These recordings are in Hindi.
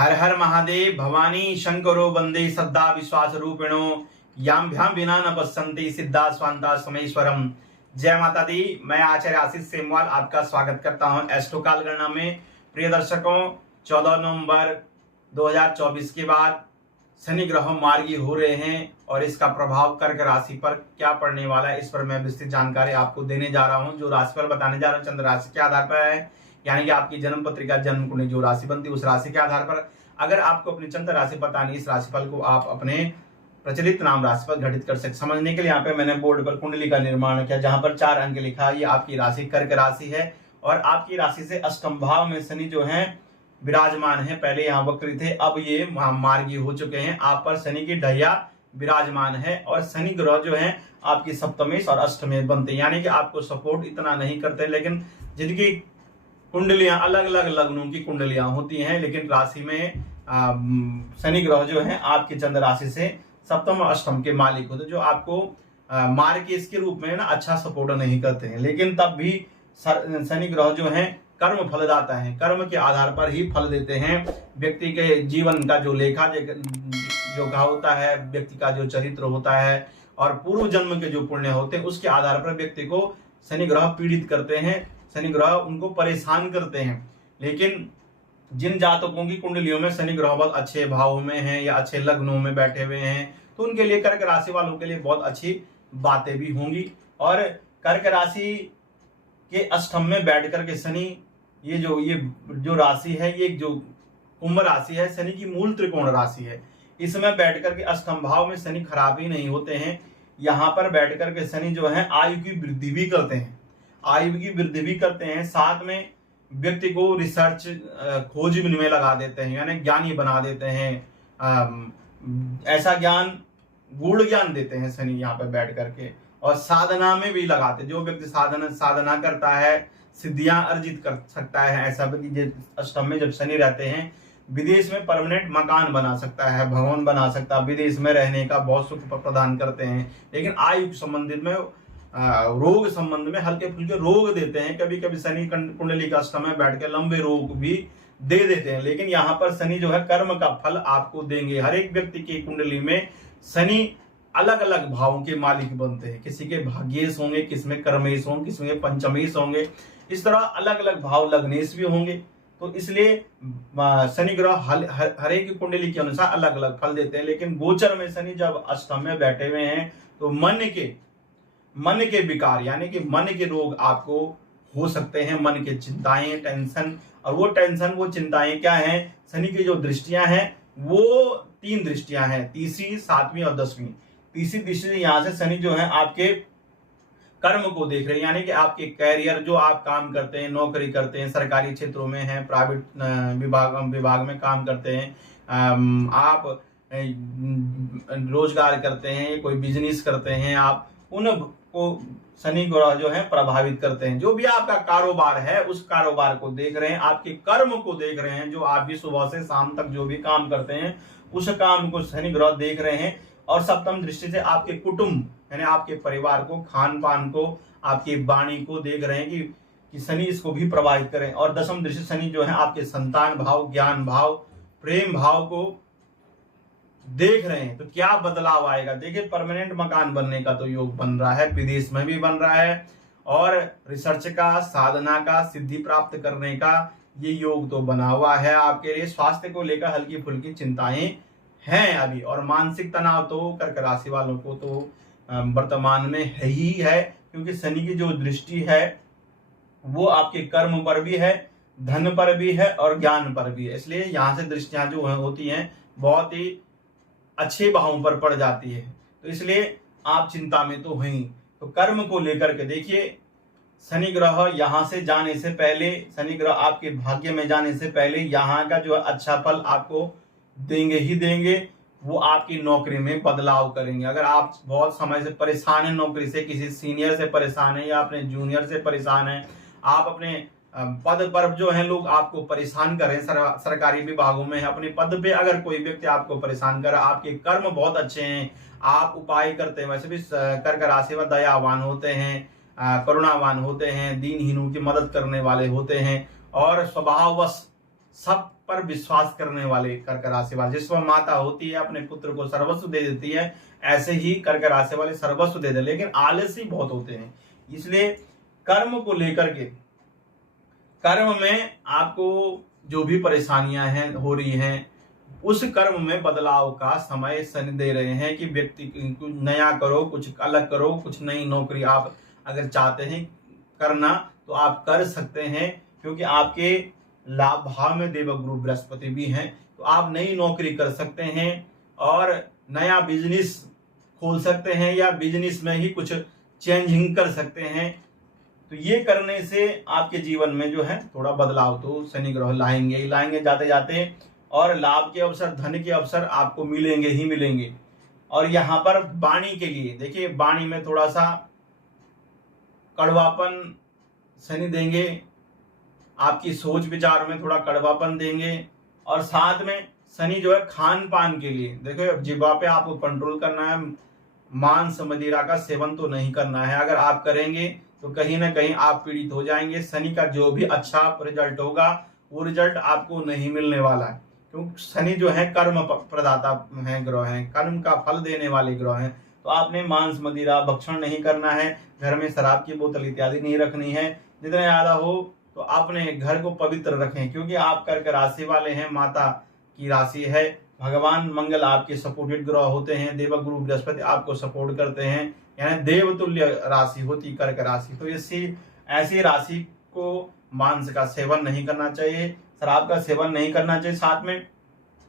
हर हर महादेव भवानी शंकरो वंदे सद्दा विश्वास रूपिणो याभ्याम बिना न पश्यन्ति सिद्धा स्वांता समेश्वरम। जय माता दी। मैं आचार्य आशीष सेमवाल आपका स्वागत करता हूं एस्ट्रो काल गणना में। प्रिय दर्शकों, 14 नवंबर 2024 के बाद शनि ग्रह मार्गी हो रहे हैं और इसका प्रभाव कर्क राशि पर क्या पड़ने वाला है, इस पर मैं विस्तृत जानकारी आपको देने जा रहा हूं। जो राशिफल बताने जा रहा हूं चंद्र राशि के आधार पर है, यानी कि आपकी जन्म पत्रिका जन्म कुंडली जो राशि बनती है उस राशि के आधार पर। अगर आपको अपनी चंद्र राशि बतानी, इस राशिफल को आप अपने प्रचलित नाम राशि पर घटित कर सकते। समझने के लिए यहाँ पे मैंने बोर्ड पर कुंडली का निर्माण किया, जहां पर 4 अंक लिखा है। ये आपकी राशि कर्क राशि है और आपकी राशि से अष्टम भाव में शनि जो है विराजमान है। पहले यहाँ वक्री थे, अब ये मार्गी हो चुके हैं। आप पर शनि की ढैया विराजमान है और शनि ग्रह जो है आपकी सप्तमेश और अष्टमेश बनते हैं, यानी कि आपको सपोर्ट इतना नहीं करते। लेकिन जिनकी कुंडलियां अलग अलग लग्नों की कुंडलियां होती हैं, लेकिन राशि में शनि ग्रह जो है आपकी चंद्र राशि से सप्तम और अष्टम के मालिक होते हैं, जो आपको मार्केस के रूप में ना अच्छा सपोर्ट नहीं करते हैं। लेकिन तब भी शनि ग्रह जो है कर्म फलदाता है, कर्म के आधार पर ही फल देते हैं। व्यक्ति के जीवन का जो लेखा जोखा होता है, व्यक्ति का जो चरित्र होता है और पूर्व जन्म के जो पुण्य होते हैं, उसके आधार पर व्यक्ति को शनि ग्रह पीड़ित करते हैं, शनि ग्रह उनको परेशान करते हैं। लेकिन जिन जातकों की कुंडलियों में शनि ग्रह बहुत अच्छे भाव में हैं या अच्छे लग्नों में बैठे हुए हैं, तो उनके लिए कर्क राशि वालों के लिए बहुत अच्छी बातें भी होंगी। और कर्क राशि के अष्टम में बैठ करके शनि ये जो राशि है, ये जो कुंभ राशि है, शनि की मूल त्रिकोण राशि है। इसमें बैठ करके अष्टम भाव में शनि खराब ही नहीं होते हैं। यहाँ पर बैठ करके शनि जो है आयु की वृद्धि भी करते हैं, आयु की वृद्धि भी करते हैं। साथ में व्यक्ति को रिसर्च खोजबीन में लगा देते हैं, यानी ज्ञानी बना देते हैं। ऐसा ज्ञान गूढ़ ज्ञान देते हैं शनि यहाँ पर बैठ करके। और साधना में भी लगाते, जो व्यक्ति साधना करता है सिद्धियां अर्जित कर सकता है। ऐसा व्यक्ति अष्टम में जब शनि रहते हैं विदेश में परमानेंट मकान बना सकता है, भवन बना सकता है, विदेश में रहने का बहुत सुख प्रदान करते हैं। लेकिन आयु संबंधित में रोग संबंध में हल्के फुल्के रोग देते हैं। कभी कभी शनि कुंडली का अष्टम में बैठ के लंबे रोग भी दे देते हैं। लेकिन यहाँ पर शनि जो है कर्म का फल आपको देंगे। हर एक व्यक्ति की कुंडली में शनि अलग अलग भावों के मालिक बनते हैं। किसी के भाग्येश होंगे, किसी में कर्मेश होंगे, किसी में पंचमेश होंगे। इस तरह अलग अलग भाव लग्नेश भी होंगे। तो इसलिए शनि ग्रह हर एक कुंडली के अनुसार अलग अलग फल देते हैं। लेकिन गोचर में शनि जब अष्टम में बैठे हुए हैं तो मन के विकार, यानी कि मन के रोग आपको हो सकते हैं। मन के चिंताएं, टेंशन, और वो टेंशन वो चिंताएं क्या हैं, शनि की जो दृष्टियां हैं वो 3 दृष्टियां हैं, तीसरी, 7वीं और 10वीं। तीसरी दृष्टि यहाँ से शनि जो है आपके कर्म को देख रहे हैं, यानी कि आपके कैरियर, जो आप काम करते हैं, नौकरी करते हैं, सरकारी क्षेत्रों में हैं, प्राइवेट विभाग में काम करते हैं, आप रोजगार करते हैं, कोई बिजनेस करते हैं, आप उनको शनि ग्रह जो है प्रभावित करते हैं। जो भी आपका कारोबार है उस कारोबार को देख रहे हैं, आपके कर्म को देख रहे हैं। जो आप भी सुबह से शाम तक जो भी काम करते हैं उस काम को शनि ग्रह देख रहे हैं। और सप्तम दृष्टि से आपके कुटुंब, यानी आपके परिवार को, खान पान को, आपकी वाणी को देख रहे हैं कि शनि इसको भी प्रभावित करें। और 10वीं दृष्टि शनि जो है आपके संतान भाव, ज्ञान भाव, प्रेम भाव को देख रहे हैं। तो क्या बदलाव आएगा, देखिए परमानेंट मकान बनने का तो योग बन रहा है, विदेश में भी बन रहा है, और रिसर्च का, साधना का, सिद्धि प्राप्त करने का ये योग तो बना हुआ है आपके लिए। स्वास्थ्य को लेकर हल्की फुल्की चिंताएं हैं अभी, और मानसिक तनाव तो कर्क राशि वालों को तो वर्तमान में है ही है, क्योंकि शनि की जो दृष्टि है वो आपके कर्म पर भी है, धन पर भी है और ज्ञान पर भी है। इसलिए यहाँ से दृष्टियां जो होती हैं बहुत ही अच्छे भावों पर पड़ जाती है। तो इसलिए आप चिंता में तो हैं। तो कर्म को लेकर के देखिए, शनि ग्रह यहाँ से जाने से पहले, शनि ग्रह आपके भाग्य में जाने से पहले यहाँ का जो अच्छा फल आपको देंगे ही देंगे। वो आपकी नौकरी में बदलाव करेंगे। अगर आप बहुत समय से परेशान हैं नौकरी से, किसी सीनियर से परेशान है या अपने जूनियर से परेशान है, आप अपने पद पर जो है लोग आपको परेशान कर रहे हैं, सरकारी विभागों में अपने पद पे अगर कोई व्यक्ति आपको परेशान कर रहा है, आपके कर्म बहुत अच्छे हैं, आप उपाय करते हैं, वैसे भी कर्क राशि में दयावान होते हैं, करुणावान होते हैं, दीनहीनों की मदद करने वाले होते हैं, और स्वभाववश सब पर विश्वास करने वाले कर्क राशि वाले, जिस पर माता होती है अपने पुत्र को सर्वस्व दे देती है, ऐसे ही कर्क राशि वाले सर्वस्व दे देते, लेकिन आलसी बहुत होते हैं। इसलिए कर्म को लेकर के, कर्म में आपको जो भी परेशानियां हैं हो रही हैं, उस कर्म में बदलाव का समय शनि दे रहे हैं कि व्यक्ति कुछ नया करो, कुछ अलग करो, कुछ नई नौकरी आप अगर चाहते हैं करना तो आप कर सकते हैं, क्योंकि आपके लाभ भाव में देवगुरु बृहस्पति भी हैं, तो आप नई नौकरी कर सकते हैं और नया बिजनेस खोल सकते हैं या बिजनेस में ही कुछ चेंजिंग कर सकते हैं। तो ये करने से आपके जीवन में जो है थोड़ा बदलाव तो शनि ग्रह लाएंगे जाते जाते, और लाभ के अवसर, धन के अवसर आपको मिलेंगे ही मिलेंगे। और यहाँ पर वाणी के लिए देखिए, वाणी में थोड़ा सा कड़वापन शनि देंगे, आपकी सोच विचार में थोड़ा कड़वापन देंगे। और साथ में शनि जो है खान पान के लिए, देखो जिह्वा पे आपको कंट्रोल करना है, मांस मदिरा का सेवन तो नहीं करना है। अगर आप करेंगे तो कहीं ना कहीं आप पीड़ित हो जाएंगे। शनि का जो भी अच्छा रिजल्ट होगा वो रिजल्ट आपको नहीं मिलने वाला है, क्योंकि शनि जो है कर्म प्रदाता है, ग्रह है, कर्म का फल देने वाले ग्रह हैं। तो आपने मांस मदिरा भक्षण नहीं करना है, घर में शराब की बोतल इत्यादि नहीं रखनी है। जितना ज्यादा हो तो अपने घर को पवित्र रखें, क्योंकि आप कर्क राशि वाले हैं, माता की राशि है। भगवान मंगल आपके सपोर्टेड ग्रह होते हैं, देवगुरु बृहस्पति आपको सपोर्ट करते हैं, यानी देवतुल्य राशि होती कर्क राशि। तो ऐसी राशि को मांस का सेवन नहीं करना चाहिए, शराब का सेवन नहीं करना चाहिए। साथ में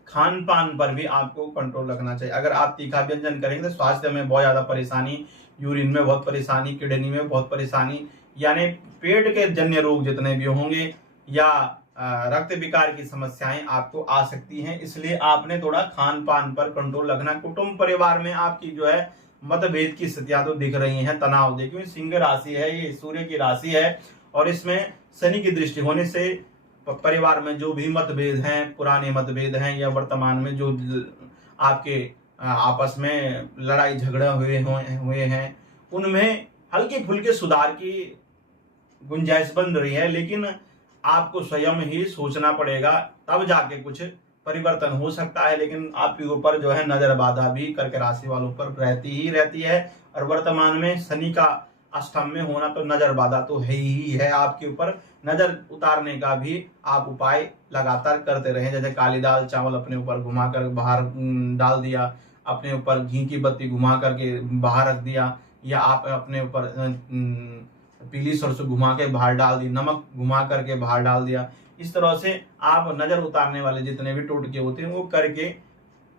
खान पान पर भी आपको कंट्रोल रखना चाहिए। अगर आप तीखा व्यंजन करेंगे तो स्वास्थ्य में बहुत ज्यादा परेशानी, यूरिन में बहुत परेशानी, किडनी में बहुत परेशानी, यानी पेट के जन्य रोग जितने भी होंगे या रक्त विकार की समस्याएं आपको आ सकती हैं। इसलिए आपने थोड़ा खान पान पर कंट्रोल रखना। कुटुंब परिवार में आपकी जो है मतभेद की स्थितियां तो दिख रही हैं, तनाव देखिए, सिंह राशि है, ये सूर्य की राशि है, और इसमें शनि की दृष्टि होने से परिवार में जो भी मतभेद हैं, पुराने मतभेद हैं या वर्तमान में जो आपके आपस में लड़ाई झगड़ा हुए हैं, उनमें हल्के फुल्के सुधार की गुंजाइश बन रही है। लेकिन आपको स्वयं ही सोचना पड़ेगा, तब जाके कुछ परिवर्तन हो सकता है। लेकिन आपके ऊपर जो है नजर बाधा भी कर्क राशि वालों पर रहती है। और वर्तमान में शनि का अष्टम में होना तो नजर बाधा तो है ही है, आपके ऊपर नजर उतारने का भी आप उपाय लगातार करते रहे। जैसे काली दाल चावल अपने ऊपर घुमाकर बाहर डाल दिया, अपने ऊपर घी की बत्ती घुमा करके बाहर रख दिया, या आप अपने ऊपर पीली सरसों घुमा के बाहर डाल दी, नमक घुमा करके बाहर डाल दिया। इस तरह से आप नजर उतारने वाले जितने भी टोटके होते हैं वो करके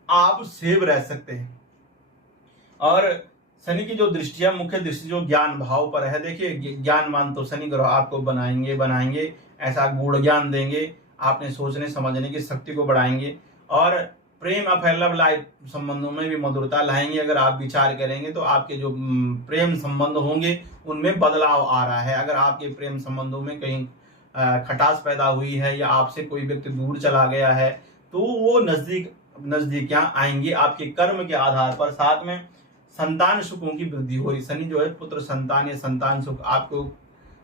आप सेव रह सकते हैं। और शनि की जो दृष्टियां, मुख्य दृष्टि जो ज्ञान भाव पर है, देखिए ज्ञानवान तो शनि ग्रह आपको बनाएंगे, ऐसा गूढ़ ज्ञान देंगे, आपने सोचने समझने की शक्ति को बढ़ाएंगे, और प्रेम अफेयर लव लाइफ संबंधों में भी मधुरता लाएंगे। अगर आप विचार करेंगे तो आपके जो प्रेम संबंध होंगे उनमें बदलाव आ रहा है। अगर आपके प्रेम संबंधों में कहीं खटास पैदा हुई है या आपसे कोई व्यक्ति दूर चला गया है तो वो नजदीकियां आएंगी आपके कर्म के आधार पर। साथ में संतान सुखों की वृद्धि हो रही, शनि जो है पुत्र संतान या संतान सुख आपको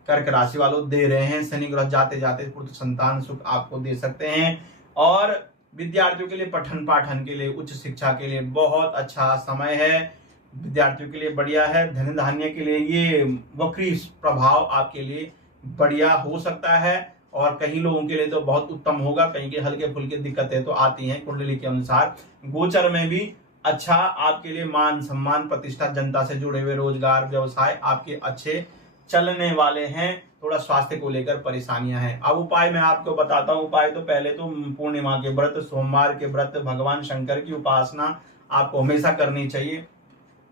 कर्क राशि वालों दे रहे हैं। शनि ग्रह जाते जाते पुत्र संतान सुख आपको दे सकते हैं। और विद्यार्थियों के लिए पठन पाठन के लिए, उच्च शिक्षा के लिए बहुत अच्छा समय है, विद्यार्थियों के लिए बढ़िया है। धन धान्य के लिए ये वक्री प्रभाव आपके लिए बढ़िया हो सकता है, और कई लोगों के लिए तो बहुत उत्तम होगा, कहीं के हल्के फुल्के दिक्कतें तो आती हैं कुंडली के अनुसार। गोचर में भी अच्छा आपके लिए मान सम्मान प्रतिष्ठा, जनता से जुड़े हुए रोजगार व्यवसाय आपके अच्छे चलने वाले हैं। थोड़ा स्वास्थ्य को लेकर परेशानियां हैं। अब उपाय मैं आपको बताता हूँ। उपाय तो पहले तो पूर्णिमा के व्रत, सोमवार के व्रत, भगवान शंकर की उपासना आपको हमेशा करनी चाहिए।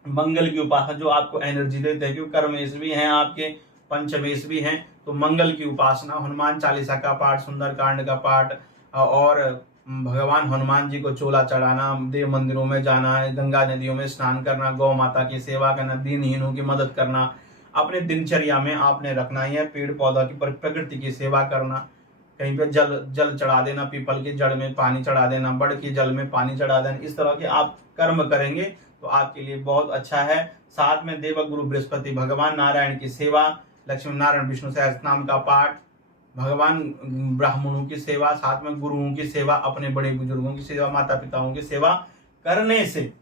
मंगल की उपासना जो आपको एनर्जी देते हैं, क्योंकि कर्मेश भी हैं आपके, पंचमेश भी हैं, तो मंगल की उपासना, हनुमान चालीसा का पाठ, सुंदरकांड का पाठ, और भगवान हनुमान जी को चोला चढ़ाना, देव मंदिरों में जाना, गंगा नदियों में स्नान करना, गौ माता की सेवा करना, दीनहीनों की मदद करना, अपने दिनचर्या में आपने रखना ही है। पेड़ पौधा की प्रकृति की सेवा करना, कहीं पे जल चढ़ा देना, पीपल की जड़ में पानी चढ़ा देना, बड़ की जल में पानी चढ़ा देना, इस तरह के आप कर्म करेंगे तो आपके लिए बहुत अच्छा है। साथ में देवगुरु बृहस्पति, भगवान नारायण की सेवा, लक्ष्मी नारायण विष्णु सहस्त्रनाम का पाठ, भगवान ब्राह्मणों की सेवा, साथ में गुरुओं की सेवा, अपने बड़े बुजुर्गों की सेवा, माता पिताओं की सेवा करने से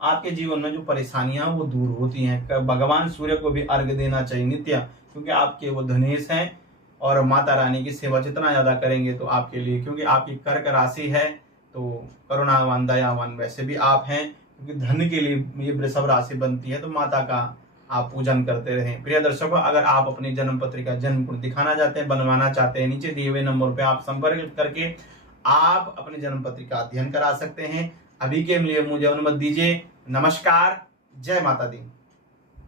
आपके जीवन में जो परेशानियां वो दूर होती हैं। भगवान सूर्य को भी अर्घ देना चाहिए नित्य, क्योंकि आपके वो धनेश हैं। और माता रानी की सेवा जितना ज्यादा करेंगे तो आपके लिए, क्योंकि आपकी कर्क राशि है तो करुणावान दयावान वैसे भी आप हैं, क्योंकि धन के लिए ये वृषभ राशि बनती है, तो माता का आप पूजन करते रहें। प्रिय दर्शकों, अगर आप अपनी जन्म पत्रिका जन्म कुंडली दिखाना चाहते हैं, बनवाना चाहते हैं, नीचे दिए हुए नंबर पे आप संपर्क करके आप अपनी जन्म पत्रिका अध्ययन करा सकते हैं। अभी के लिए मुझे अनुमति दीजिए। नमस्कार, जय माता दी।